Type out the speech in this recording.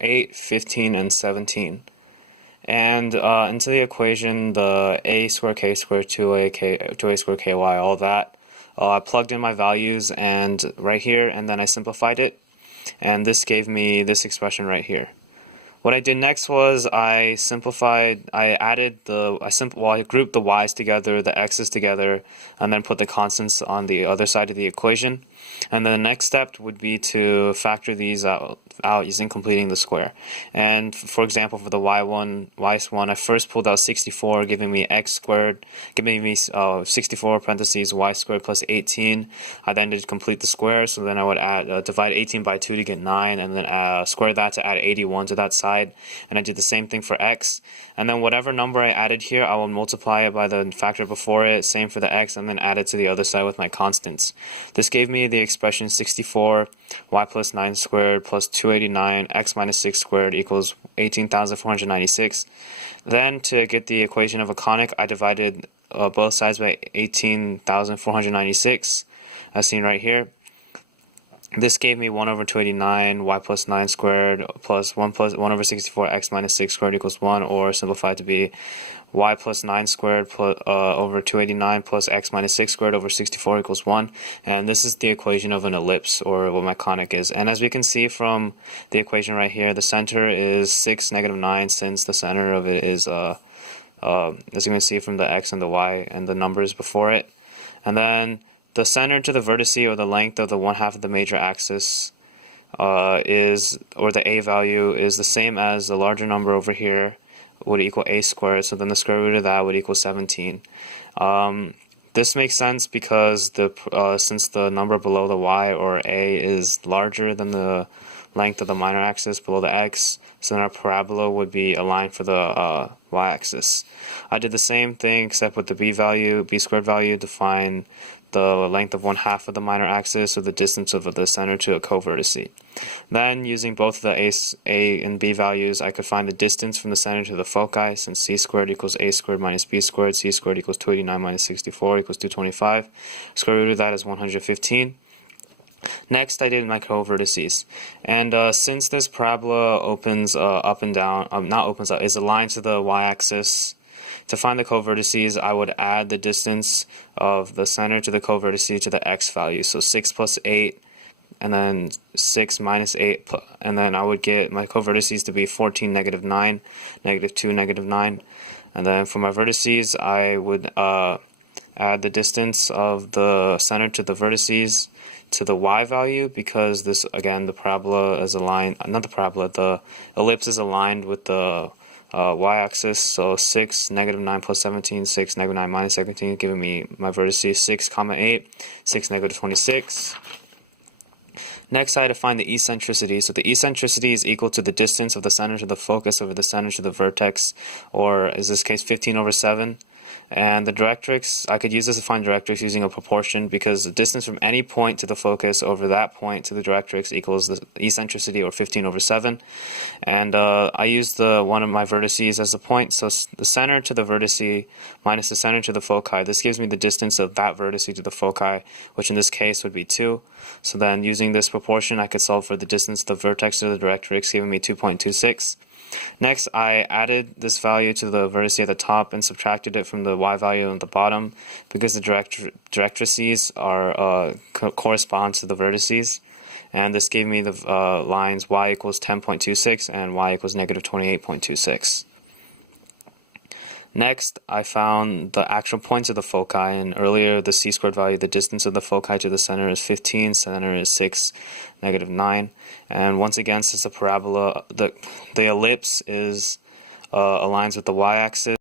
8, 15, and 17. And into the equation, the a squared k squared 2a squared ky, all that, I plugged in my values and right here, and then I simplified it, and this gave me this expression right here. What I did next was I grouped the y's together, the x's together, and then put the constants on the other side of the equation. And then the next step would be to factor these out using completing the square. And for example, for the y1, I first pulled out 64, giving me x squared, giving me 64 parentheses y squared plus 18. I then did complete the square, so then I would divide 18 by 2 to get 9, and then square that to add 81 to that side. And I did the same thing for x, and then whatever number I added here, I will multiply it by the factor before it, same for the x, and then add it to the other side with my constants. This gave me the expression 64 y plus 9 squared plus 289 x minus 6 squared equals 18,496. Then to get the equation of a conic, I divided both sides by 18,496, as seen right here. This gave me 1 over 289 y plus 9 squared plus 1 over 64 x minus 6 squared equals 1, or simplified to be y plus 9 squared over 289 plus x minus 6 squared over 64 equals 1. And this is the equation of an ellipse, or what my conic is. And as we can see from the equation right here, the center is 6, negative 9, since the center of it is, as you can see from the x and the y and the numbers before it. And then the center to the vertice, or the length of the 1/2 of the major axis, or the a value, is the same as the larger number over here, would equal a squared, so then the square root of that would equal 17. This makes sense because since the number below the y, or a, is larger than the length of the minor axis below the x, so then our parabola would be aligned for the y-axis. I did the same thing except with the b squared value, to find the length of 1/2 of the minor axis, or the distance of the center to a covertice. Then, using both the a and b values, I could find the distance from the center to the foci, since c squared equals a squared minus b squared, c squared equals 289 minus 64 equals 225. Square root of that is 115. Next, I did my covertices, and since this parabola opens up and down, is aligned to the y-axis, to find the covertices, I would add the distance of the center to the covertice to the x value, so 6 plus 8, and then 6 minus 8, and then I would get my covertices to be 14, negative 9, negative 2, negative 9, and then for my vertices, I would add the distance of the center to the vertices to the y value, because this, again, the parabola is aligned, not the parabola, the ellipse is aligned with the y-axis, so 6, negative 9 plus 17, 6, negative 9 minus 17, giving me my vertices 6, 8, 6, negative 26. Next, I had to find the eccentricity. So the eccentricity is equal to the distance of the center to the focus over the center to the vertex, or in this case 15 over 7. And the directrix, I could use this to find directrix using a proportion, because the distance from any point to the focus over that point to the directrix equals the eccentricity, or 15 over 7. And I used one of my vertices as a point, so the center to the vertice minus the center to the foci. This gives me the distance of that vertice to the foci, which in this case would be 2. So then, using this proportion, I could solve for the distance of the vertex to the directrix, giving me 2.26. Next, I added this value to the vertice at the top and subtracted it from the y value at the bottom, because the directrices correspond to the vertices. And this gave me the lines y equals 10.26 and y equals negative 28.26. Next, I found the actual points of the foci, and earlier the c squared value, the distance of the foci to the center is 15, center is 6, negative 9, and once again, since the parabola, the ellipse aligns with the y-axis,